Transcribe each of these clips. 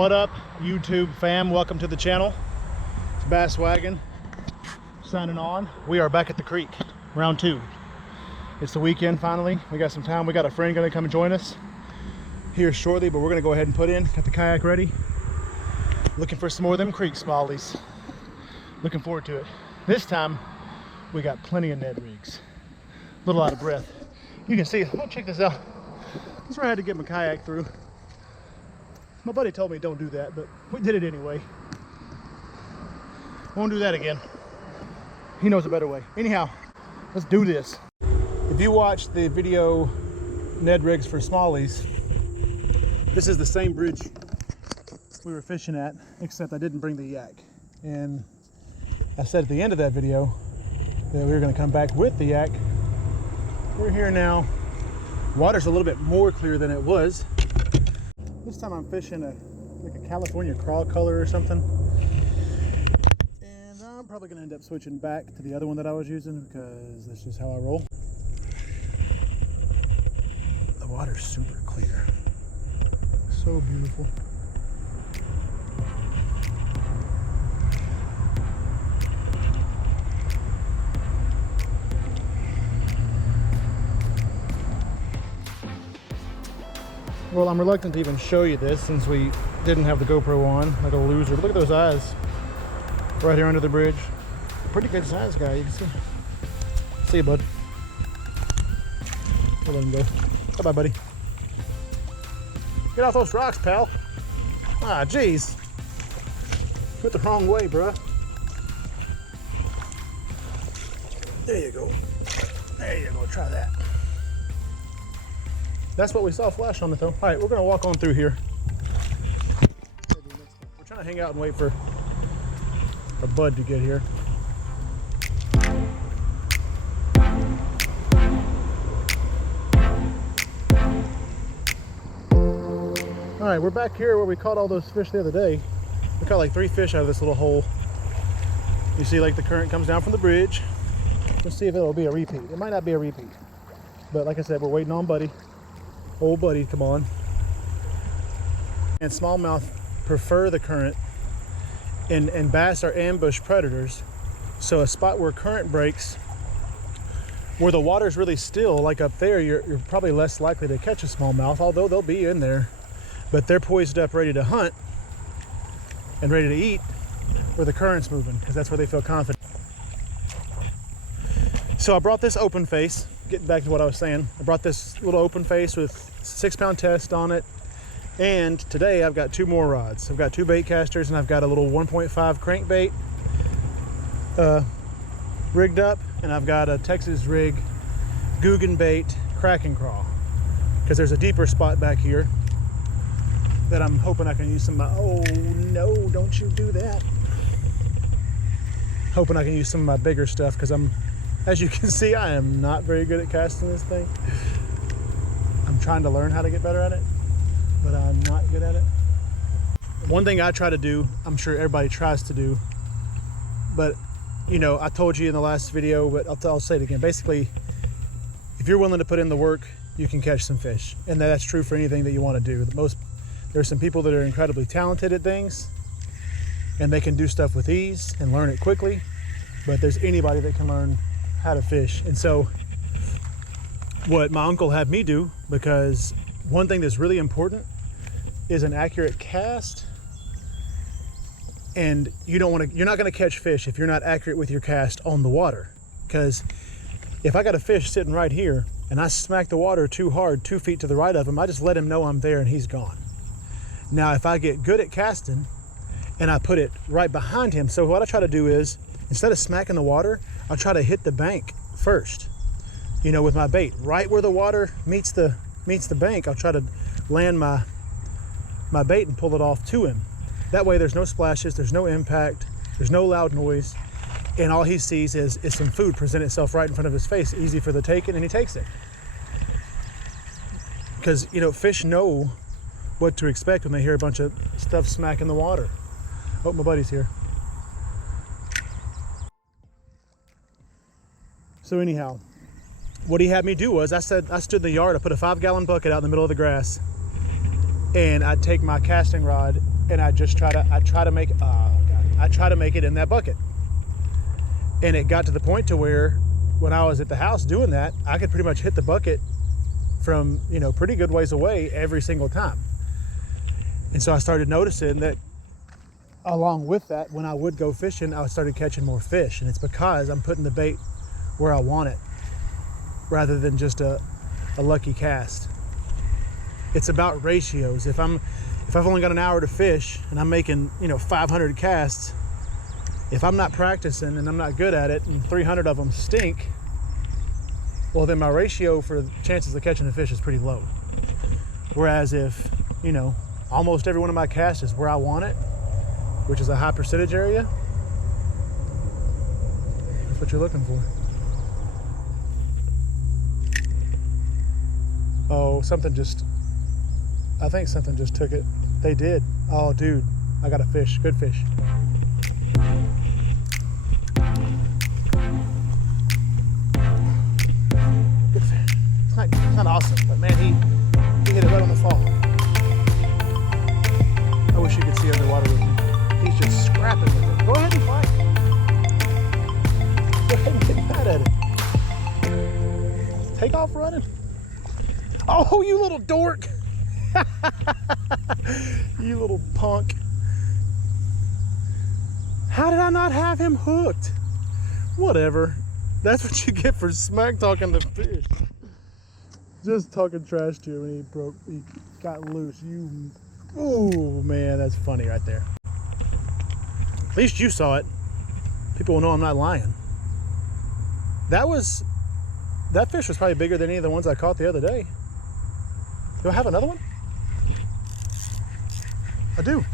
What up, YouTube fam? Welcome to the channel. It's Bass Wagon signing on. We are back at the creek, round 2. It's the weekend finally. We got some time. We got a friend gonna come and join us here shortly, but we're gonna go ahead and put in. Got the kayak ready. Looking for some more of them creek smallies. Looking forward to it. This time, we got plenty of Ned rigs. A little out of breath. You can see, oh, check this out. This is where I had to get my kayak through. My buddy told me don't do that, but we did it anyway. Won't do that again. He knows a better way. Anyhow, let's do this. If you watched the video Ned rigs for smallies, this is the same bridge we were fishing at, except I didn't bring the yak. And I said at the end of that video that we were going to come back with the yak. We're here now. Water's a little bit more clear than it was. This time I'm fishing like a California CRAW color or something. And I'm probably going to end up switching back to the other one that I was using because that's just how I roll. The water's super clear. So beautiful. Well, I'm reluctant to even show you this since we didn't have the GoPro on, like a loser. But look at those eyes right here under the bridge. Pretty good size guy, you can see. See you, bud. We'll let him go. Bye-bye, buddy. Get off those rocks, pal. Ah, jeez. Went the wrong way, bruh. There you go. There you go, try that. That's what we saw flash on it though. All right, we're gonna walk on through here. We're trying to hang out and wait for a bud to get here. All right, we're back here where we caught all those fish the other day. We caught like 3 fish out of this little hole. You see like the current comes down from the bridge. Let's see if it'll be a repeat. It might not be a repeat. But like I said, we're waiting on Buddy. Old buddy, come on. And smallmouth prefer the current, and bass are ambush predators. So a spot where current breaks, where the water's really still, like up there, you're probably less likely to catch a smallmouth, although they'll be in there. But they're poised up, ready to hunt and ready to eat where the current's moving, because that's where they feel confident. So I brought this open face. Getting back to what I was saying, I brought this little open face with 6-pound test on it, and today I've got 2 more rods. I've got 2 bait casters, and I've got a little 1.5 crankbait rigged up, and I've got a Texas rig Flippin Krackin Craws, because there's a deeper spot back here that I'm hoping I can use some of my, oh no, don't you do that. Hoping I can use some of my bigger stuff, because as you can see, I am not very good at casting this thing. I'm trying to learn how to get better at it, but I'm not good at it. One thing I try to do, I'm sure everybody tries to do, but you know, I told you in the last video, but I'll say it again. Basically, if you're willing to put in the work, you can catch some fish. And that's true for anything that you want to do. There's some people that are incredibly talented at things, and they can do stuff with ease and learn it quickly, but there's anybody that can learn how to fish. And so what my uncle had me do, because one thing that's really important is an accurate cast, and you're not going to catch fish if you're not accurate with your cast on the water. Because if I got a fish sitting right here and I smack the water too hard 2 feet to the right of him, I just let him know I'm there and he's gone. Now if I get good at casting and I put it right behind him, so what I try to do is, instead of smacking the water, I'll try to hit the bank first, you know, with my bait. Right where the water meets the bank, I'll try to land my bait and pull it off to him. That way there's no splashes, there's no impact, there's no loud noise, and all he sees is some food present itself right in front of his face, easy for the taking, and he takes it. Because, you know, fish know what to expect when they hear a bunch of stuff smacking the water. Oh, my buddy's here. So anyhow, what he had me do was, I stood in the yard, I put a 5-gallon bucket out in the middle of the grass, and I'd take my casting rod and I try to make it in that bucket. And it got to the point to where when I was at the house doing that, I could pretty much hit the bucket from, you know, pretty good ways away every single time. And so I started noticing that along with that, when I would go fishing, I started catching more fish. And it's because I'm putting the bait where I want it rather than just a lucky cast. It's about ratios. If I've only got an hour to fish and I'm making, you know, 500 casts, if I'm not practicing and I'm not good at it and 300 of them stink, well, then my ratio for chances of catching a fish is pretty low. Whereas if, you know, almost every one of my casts is where I want it, which is a high percentage area, that's what you're looking for. Oh, I think something just took it. They did. Oh, dude, I got a fish, good fish. Good fish. It's not awesome, but man, he hit it right on the fall. I wish you could see underwater with me. He's just scrapping with it. Go ahead and fight. Go ahead and get mad at it. Take off running. Oh, you little dork. You little punk. How did I not have him hooked? Whatever. That's what you get for smack talking the fish. Just talking trash to you when he got loose. Oh man, that's funny right there. At least you saw it. People will know I'm not lying. That fish was probably bigger than any of the ones I caught the other day. Do I have another one? I do.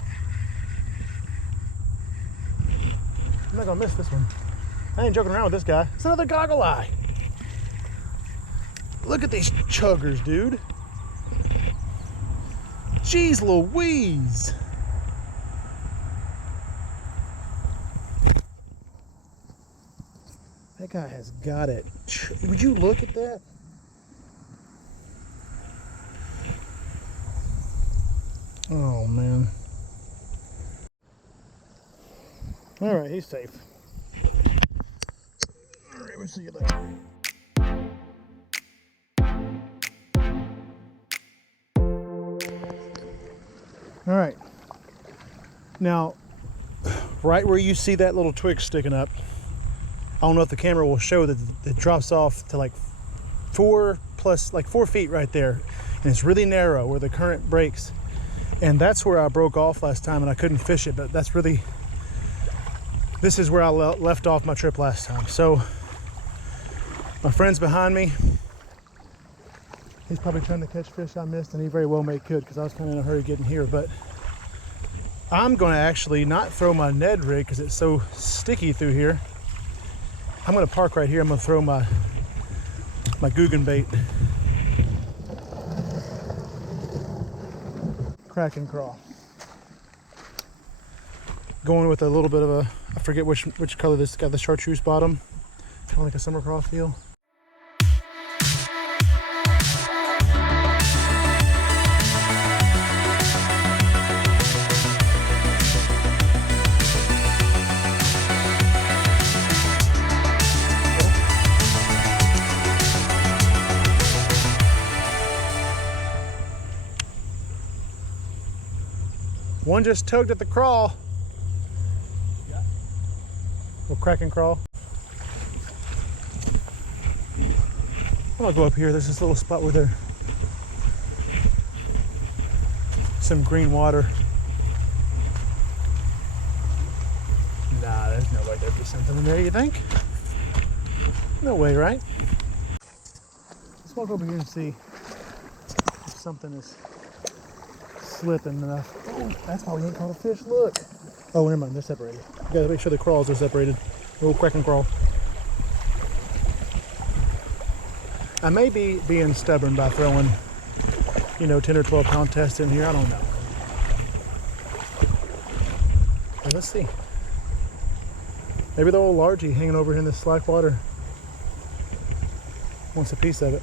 I'm not gonna miss this one. I ain't joking around with this guy. It's another goggle eye. Look at these chuggers, dude. Jeez Louise. That guy has got it. Would you look at that? Oh man. All right, he's safe. All right, we'll see you later. All right. Now, right where you see that little twig sticking up, I don't know if the camera will show that it drops off to like 4 feet right there. And it's really narrow where the current breaks. And that's where I broke off last time and I couldn't fish it, but this is where I left off my trip last time. So my friend's behind me. He's probably trying to catch fish I missed, and he very well may could because I was kind of in a hurry getting here. But I'm going to actually not throw my Ned rig because it's so sticky through here. I'm going to park right here. I'm going to throw my Guggen bait. Krackin Craw. Going with a little bit of a, I forget which color this got, the chartreuse bottom. Kind of like a summer craw feel. One just tugged at the crawl. Yeah. Little Krackin Craw. I'm gonna go up here. There's this little spot where there's some green water. Nah, there's no way there'd be something in there, you think? No way, right? Let's walk over here and see if something is slipping enough. Oh, that's why we ain't caught a fish. Look. Oh, never mind. They're separated. You gotta make sure the crawls are separated. Little Krackin Craw. I may be being stubborn by throwing, 10 or 12 pound tests in here. I don't know. But let's see. Maybe the old largie hanging over here in this slack water wants a piece of it.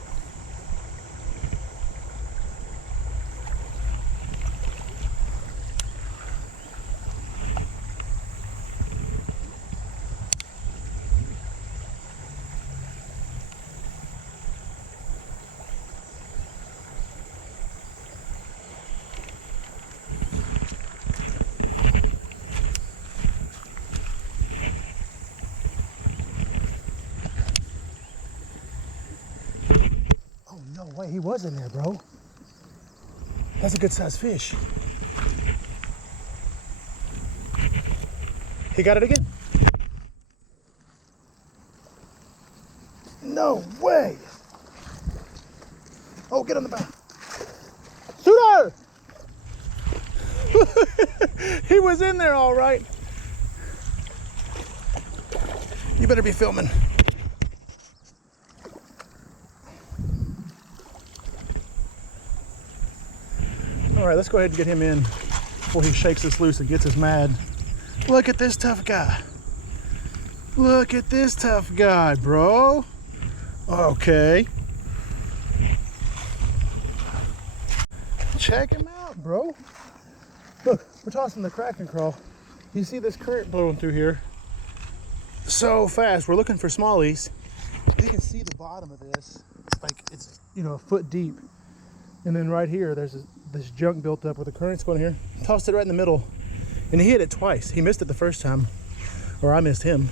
way, he was in there, bro. That's a good sized fish. He got it again. No way. Oh, get on the back. Shooter! He was in there all right. You better be filming. All right, let's go ahead and get him in before he shakes us loose and gets us mad. Look at this tough guy. Look at this tough guy, bro. Okay. Check him out, bro. Look, we're tossing the Krackin Crawl. You see this current blowing through here so fast. We're looking for smallies. You can see the bottom of this. Like it's, you know, a foot deep. And then right here, there's this junk built up with the currents going here. Tossed it right in the middle. And he hit it twice. He missed it the first time. Or I missed him.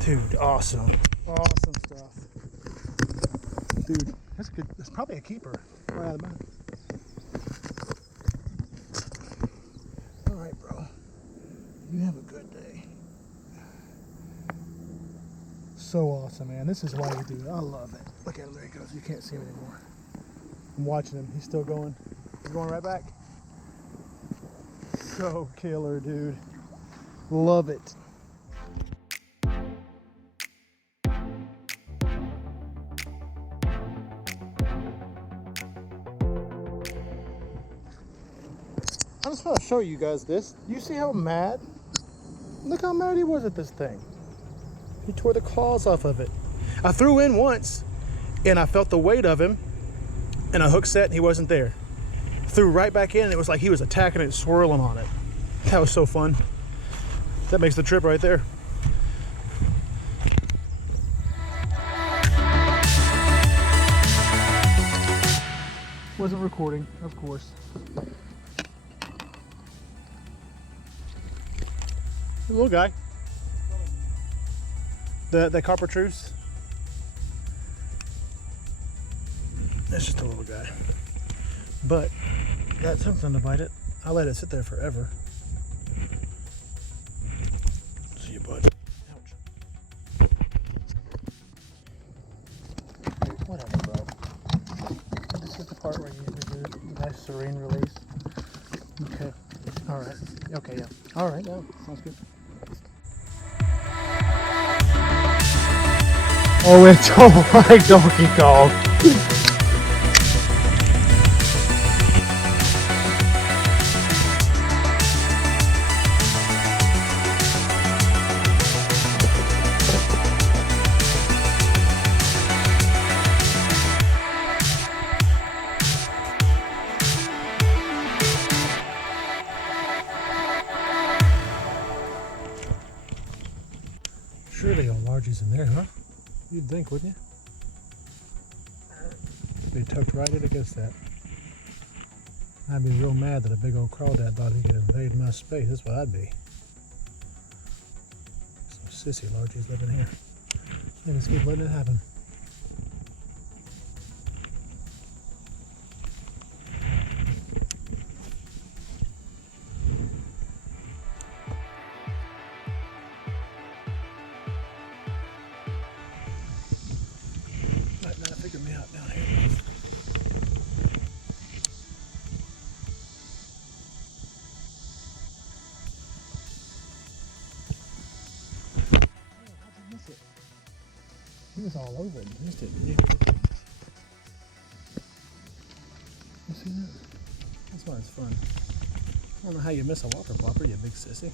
Dude, awesome. Awesome stuff. Dude, that's good. That's probably a keeper. Right out of the mouth. All right, bro. You have a good day. So awesome, man. This is why you do it. I love it. Look at him. There he goes. You can't see him anymore. I'm watching him. He's still going. He's going right back. So killer, dude. Love it. I just want to show you guys this. You see how mad? Look how mad he was at this thing. He tore the claws off of it. I threw in once and I felt the weight of him and a hook set and he wasn't there. Threw right back in and it was like he was attacking it, swirling on it. That was so fun. That makes the trip right there. Wasn't recording, of course. The little guy. The copper truce. That's just a little guy. But got something to bite it. I let it sit there forever. See you, bud. Ouch. Whatever, bro. This is the part where you do the nice serene release. Okay. All right. Okay, yeah. All right, yeah. Sounds good. Oh, it's like Donkey Kong. Surely all largies in there, huh? You'd think, wouldn't you? They tucked right in against that. I'd be real mad that a big old crawdad thought he could invade my space. That's what I'd be. Some sissy largies living here. They just keep letting it happen. Might not figure me out down here. He was all over it. Missed it. You see that? That's why it's fun. I don't know how you miss a whopper plopper, you big sissy.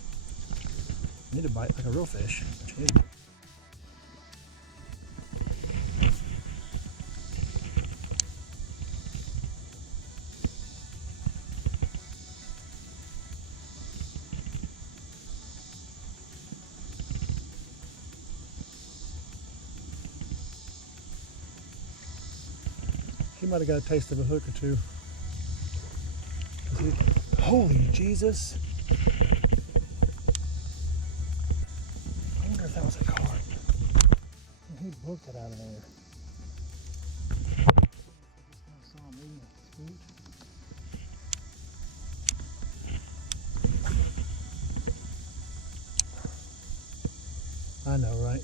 You need to bite like a real fish. But you need to. He might have got a taste of a hook or two. Holy Jesus! I wonder if that was a carp. He booked it out of there. I know, right?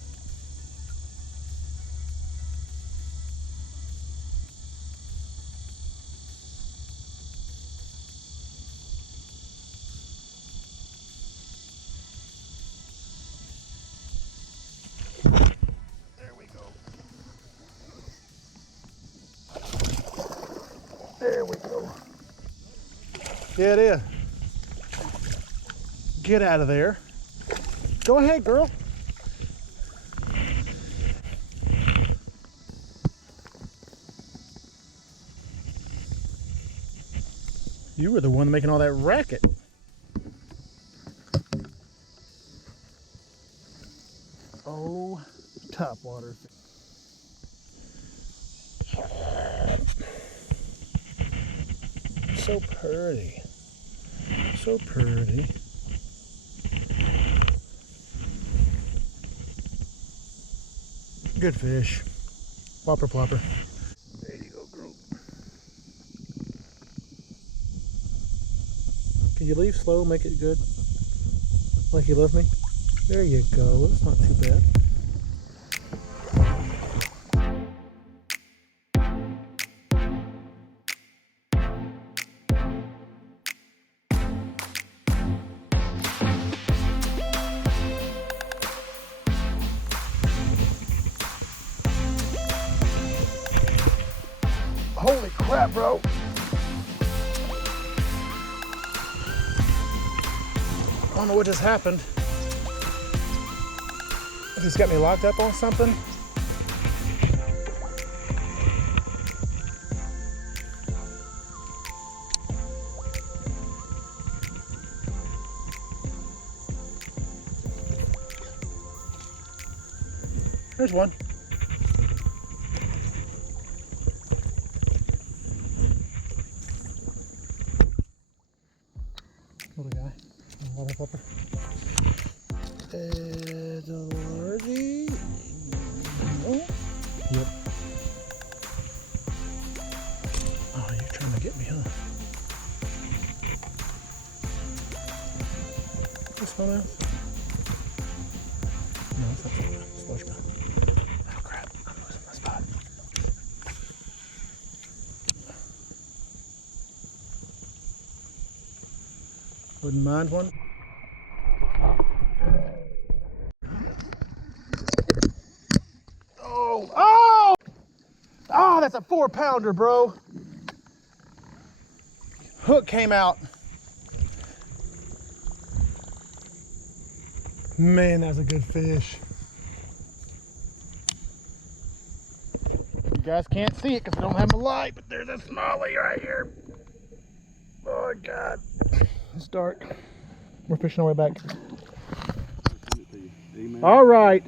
There we go. There we go. Yeah, it is. Get out of there. Go ahead, girl. You were the one making all that racket. Oh, top water. So pretty. So pretty. Good fish. Whopper plopper. There you go, girl. Can you leave slow, make it good? Like you love me? There you go. That's not too bad. Holy crap, bro. I don't know what just happened. If he's got me locked up on something. There's one. Little guy. Water flipper. Lardy. Oh. Yep. Oh, you're trying to get me, huh? This one out? No, it's not that one. It's largemouth. Oh crap, I'm losing my spot. Wouldn't mind one. Oh! Oh! Oh, that's a 4-pounder, bro. Hook came out. Man, that's a good fish. You guys can't see it because I don't have my light, but there's a smallie right here. Oh God. It's dark. We're fishing our way back. All right.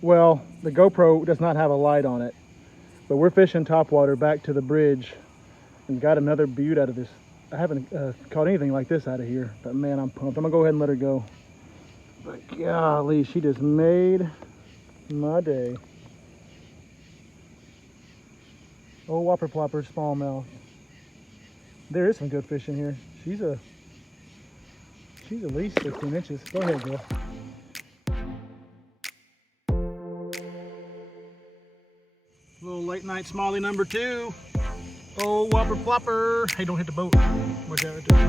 Well, the GoPro does not have a light on it, but we're fishing topwater back to the bridge and got another butte out of this. I haven't caught anything like this out of here, but man, I'm pumped. I'm gonna go ahead and let her go. But golly, she just made my day. Oh, whopper plopper, smallmouth. There is some good fish in here. She's at least 15 inches. Go ahead, girl. Little late night smallie number 2. Oh, whopper plopper. Hey, don't hit the boat. Watch out right there.